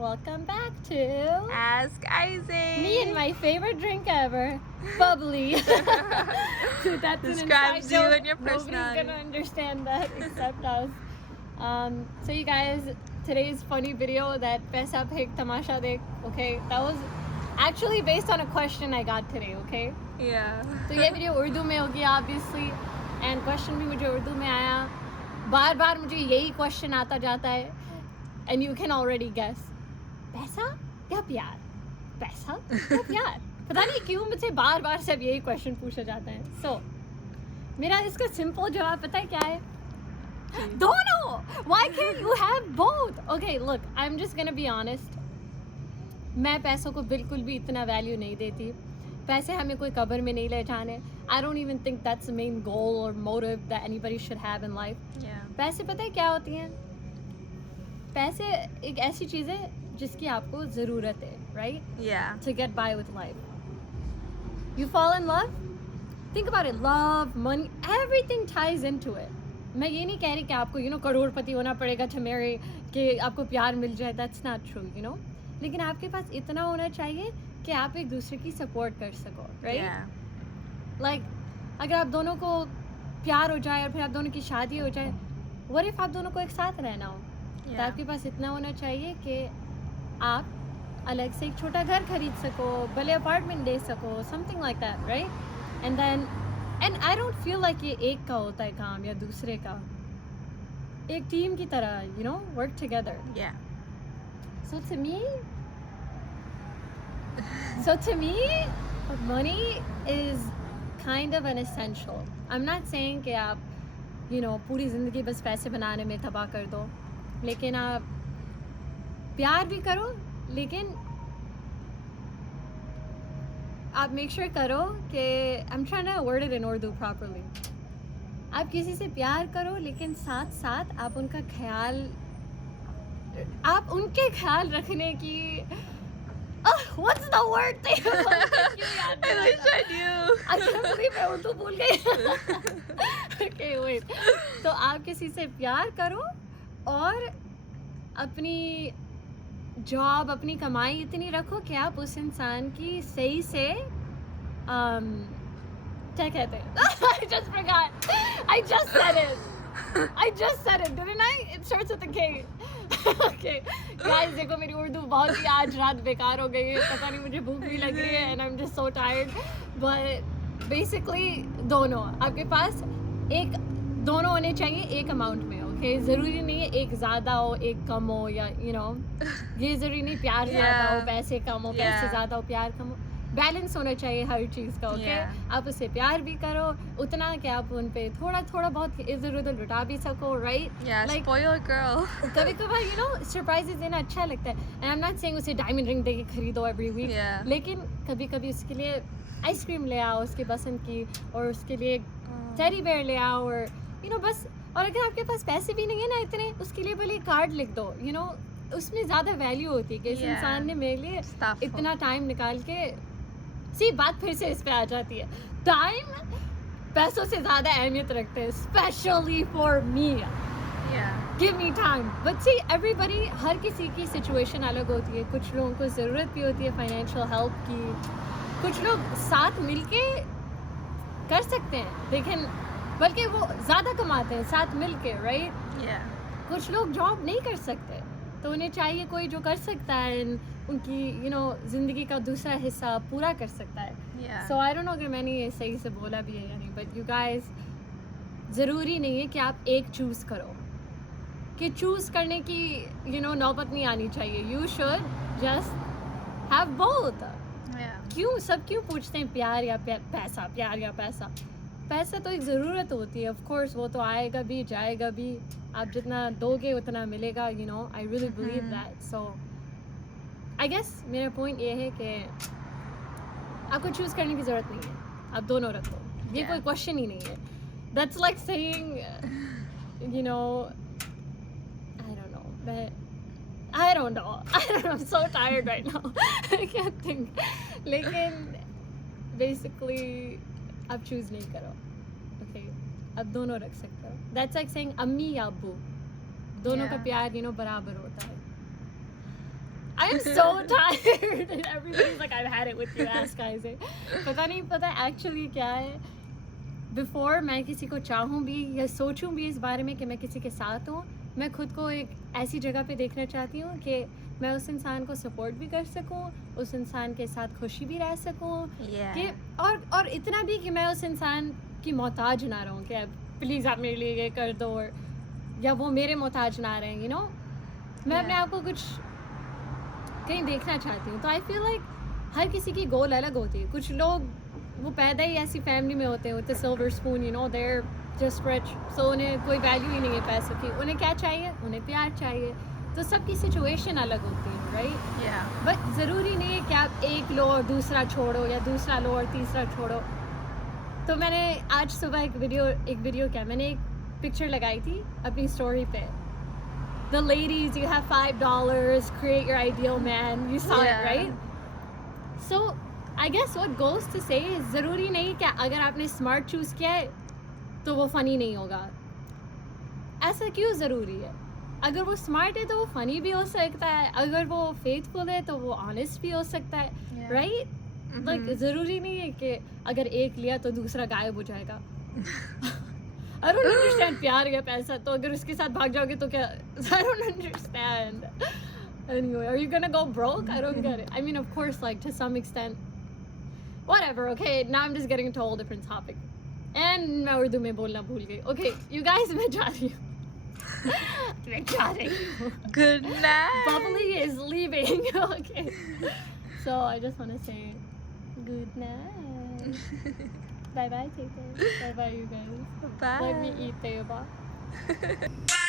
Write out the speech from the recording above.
Welcome back to Ask Isaac. me and my favorite drink ever, bubbly. So that's an Describes inside you joke. and your Nobody's personality. gonna understand that except us. So you guys, today's funny video that Paisa Phek Tamasha Dekh, okay, that was actually based on a question I got today, okay? Yeah. तो ये वीडियो उर्दू में होगी obviously and question भी मुझे उर्दू में आया बार बार मुझे यही क्वेश्चन आता जाता है and you can already guess पैसा या प्यार पैसा या प्यार पता नहीं क्यों मुझसे बार बार सब यही क्वेश्चन पूछा जाता है सो मेरा इसका सिंपल जवाब पता है क्या है दोनों why can you have both okay look I am just gonna be honest मैं पैसों को बिल्कुल भी इतना वैल्यू नहीं देती पैसे हमें कोई कब्र में नहीं ले जाने I don't even think that's the main goal और motive that anybody should have in life Yeah. पैसे पता है क्या होती हैं पैसे एक ऐसी चीज़ है जिसकी आपको ज़रूरत है right Yeah. to get by with life. You fall in love? Think about it. Love, money, everything ties into it. मैं ये नहीं कह रही कि आपको करोड़पति होना पड़ेगा to marry कि आपको प्यार मिल जाए. That's not true. लेकिन आपके पास इतना होना चाहिए कि आप एक दूसरे की सपोर्ट कर सको, right? Yeah. Like अगर आप दोनों को प्यार हो जाए और फिर आप दोनों की शादी हो जाए, what if आप दोनों को एक साथ रहना हो? तो Yeah. आपके पास इतना होना चाहिए कि आप अलग से एक छोटा घर खरीद सको भले अपार्टमेंट ले सको something like that right and then and I don't feel like ये एक का होता है काम या दूसरे का एक टीम की तरह work together Yeah. So to me money is kind of an essential. I'm not saying कि आप पूरी ज़िंदगी बस पैसे बनाने में तबाह कर दो लेकिन आप प्यार भी करो लेकिन आप मेक श्योर करो कि I am trying to word it in Urdu properly आप किसी से प्यार करो लेकिन साथ साथ आप उनके ख्याल रखने की what's the word I wish I knew. मैं उर्दू भूल गई Okay, wait. तो आप किसी से प्यार करो और अपनी जॉब अपनी कमाई इतनी रखो कि आप उस इंसान की सही से क्या कहते हैं I just said it didn't I? It starts with a K. Okay guys देखो मेरी उर्दू बहुत ही आज रात बेकार हो गई है पता नहीं मुझे भूख भी लग रही है and I'm just so tired but basically दोनों आपके पास एक दोनों होने चाहिए एक अमाउंट में ओके ज़रूरी नहीं है एक ज़्यादा हो एक कम हो या ये ज़रूरी नहीं प्यार ज़्यादा हो Yeah. पैसे कम हो पैसे Yeah. ज़्यादा हो प्यार कम हो बैलेंस होना चाहिए हर चीज़ का ओके Yeah. आप उससे प्यार भी करो उतना कि आप उन पे थोड़ा थोड़ा बहुत इधर उधर लुटा भी सको right Yeah. Like- Spoiled girl. कभी कभार सरप्राइजेस देना अच्छा लगता है and I am not saying उसे डायमंड रिंग दे के खरीदो एवरी वीक Yeah. लेकिन कभी कभी उसके लिए आइसक्रीम ले आओ उसके पसंद की और उसके लिए टेडी बेयर ले आओ और बस और अगर आपके पास पैसे भी नहीं है ना इतने उसके लिए भले कार्ड लिख दो उसमें ज़्यादा वैल्यू होती है कि इस Yeah. इंसान ने मेरे लिए Stuff. इतना टाइम निकाल के सी बात फिर से इस पे आ जाती है टाइम पैसों से ज़्यादा अहमियत रखते हैं specially for me Yeah. Give me time but see everybody हर किसी की सिचुएशन अलग होती है कुछ लोगों को ज़रूरत भी होती है फाइनेंशियल हेल्प की कुछ लोग साथ मिलके कर सकते हैं लेकिन बल्कि वो ज़्यादा कमाते हैं साथ मिलके राइट Yeah. कुछ लोग जॉब नहीं कर सकते तो उन्हें चाहिए कोई जो कर सकता है and उनकी ज़िंदगी का दूसरा हिस्सा पूरा कर सकता है Yeah. सो आई डोंट नो अगर मैंने ये सही से बोला भी है या नहीं बट यू गाइस ज़रूरी नहीं है कि आप एक चूज़ करो कि चूज़ करने की नौबत नहीं आनी चाहिए you should just have both Yeah. क्यों पूछते हैं प्यार या पैसा प्यार या पैसा पैसा तो एक ज़रूरत होती है ऑफ कोर्स वो तो आएगा भी जाएगा भी आप जितना दोगे उतना मिलेगा I really believe that so I guess मेरा पॉइंट ये है कि आपको चूज़ करने की ज़रूरत नहीं है आप दोनों रखो ये Yeah. कोई क्वेश्चन ही नहीं है that's like saying I don't know. I'm so tired right now. I can't think. लेकिन basically आप choose नहीं करो. Okay. आप दोनों रख सकते हो. That's like saying अम्मी या अब्बू. दोनों का Yeah. प्यार बराबर होता है. I'm so tired and everybody's like I've had it with you, ask Isaac. पता नहीं पता actually क्या है. Before मैं किसी को चाहूँ भी या सोचूं भी इस बारे में कि मैं किसी के साथ हूँ, मैं खुद को एक ऐसी जगह पे देखना चाहती हूँ कि मैं उस इंसान को सपोर्ट भी कर सकूँ, उस इंसान के साथ खुशी भी रह सकूँ. Yeah. कि और इतना भी कि मैं उस इंसान की मोहताज ना रहूँ कि प्लीज़ आप मेरे लिए ये कर दो, और या वो मेरे मोहताज ना रहें, you know. मैं अपने आप को कुछ कहीं देखना चाहती हूँ. तो आई फील लाइक हर किसी की गोल अलग होती है. कुछ लोग वो पैदा ही ऐसी फैमिली में होते हैं with the silver spoon, you know, there just rich, so उन्हें कोई वैल्यू ही नहीं है पैसों की. उन्हें क्या चाहिए? उन्हें प्यार चाहिए. तो सबकी सिचुएशन अलग होती है, राइट. Yeah. बट ज़रूरी नहीं है कि आप एक लो और दूसरा छोड़ो, या दूसरा लो और तीसरा छोड़ो. तो मैंने आज सुबह एक वीडियो क्या मैंने एक पिक्चर लगाई थी अपनी स्टोरी पे. The ladies, you have $5, create your ideal man. You saw it, Yeah. right? So, I guess what goes to say is ज़रूरी नहीं कि अगर आपने smart choose किया है तो वो funny नहीं होगा. ऐसा क्यों ज़रूरी है? अगर वो smart है तो वो funny भी हो सकता है. अगर वो faithful है तो वो honest भी हो सकता है, Yeah. right? Like ज़रूरी नहीं है कि अगर एक लिया तो दूसरा गायब हो जाएगा. I don't understand प्यार या पैसा. तो अगर उसके साथ भाग जाओगे तो क्या? I don't understand. Anyway, are you gonna go broke? I don't get it. I mean, of course, like to some extent. Whatever. Okay, now I'm just getting into a whole different topic. And मैं उर्दू में बोलना भूल गई. Okay, you guys, मैं जा रही हूँ. मैं जा रही हूँ. Good night. Bubbly is leaving. Okay. So I just want to say good night. Bye bye, take care. Bye bye, you guys. Bye. Let me eat Teba.